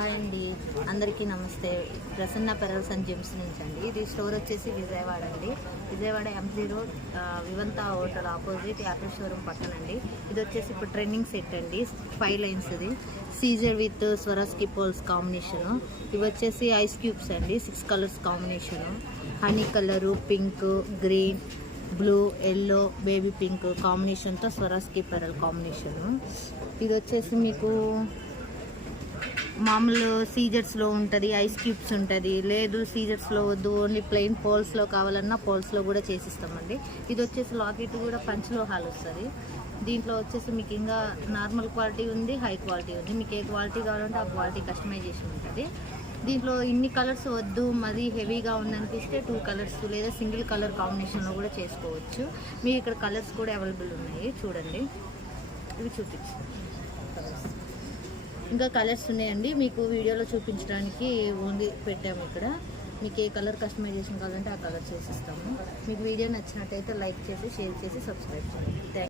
Hi అండి, అందరికీ నమస్తే. ప్రసన్న పెరల్స్ అండ్ జిమ్స్ నుంచి అండి. ఇది స్టోర్ వచ్చేసి విజయవాడ అండి. Vijayawada M0 road, Vivanta hotel opposite Apple showroom పక్కనండి. ఇది వచ్చేసి ఇప్పుడు ట్రెండింగ్ సెట్ అండి. 5 లైన్స్ ఇది సీజర్ విత్ స్వరాస్కి పోల్స్ కాంబినేషను. ఇవి వచ్చేసి ఐస్ క్యూబ్స్ అండి. 6 colours combination. Honey colour, pink, green, blue, yellow, baby pink కాంబినేషన్తో స్వరాస్కి పెరల్ కాంబినేషను. ఇది వచ్చేసి మీకు మామూలు సీజర్స్లో ఉంటుంది, ఐస్ క్యూబ్స్ ఉంటుంది. లేదు సీజర్స్లో వద్దు, ఓన్లీ ప్లెయిన్ పోల్స్లో కావాలన్నా పోల్స్లో కూడా చేసిస్తామండి. ఇది వచ్చేసి లాకెట్ కూడా పంచలోహాలు వస్తుంది. దీంట్లో వచ్చేసి మీకు ఇంకా నార్మల్ క్వాలిటీ ఉంది, హై క్వాలిటీ ఉంది. మీకు ఏ క్వాలిటీ కావాలంటే ఆ క్వాలిటీ కస్టమైజేషన్ ఉంటుంది. దీంట్లో ఇన్ని కలర్స్ వద్దు, మరీ హెవీగా ఉందనిపిస్తే 2 కలర్స్ లేదా సింగిల్ కలర్ కాంబినేషన్లో కూడా చేసుకోవచ్చు. మీకు ఇక్కడ కలర్స్ కూడా అవైలబుల్ ఉన్నాయి, చూడండి. ఇవి చూపించు ఇంకా కలర్స్ ఉన్నాయండి. మీకు వీడియోలో చూపించడానికి ఓన్లీ పెట్టాము ఇక్కడ. మీకు ఏ కలర్ కస్టమైజేషన్ కావాలంటే ఆ కలర్ చేసిస్తాము. మీకు వీడియో నచ్చినట్టయితే లైక్ చేసి, షేర్ చేసి, సబ్స్క్రైబ్ చేయండి.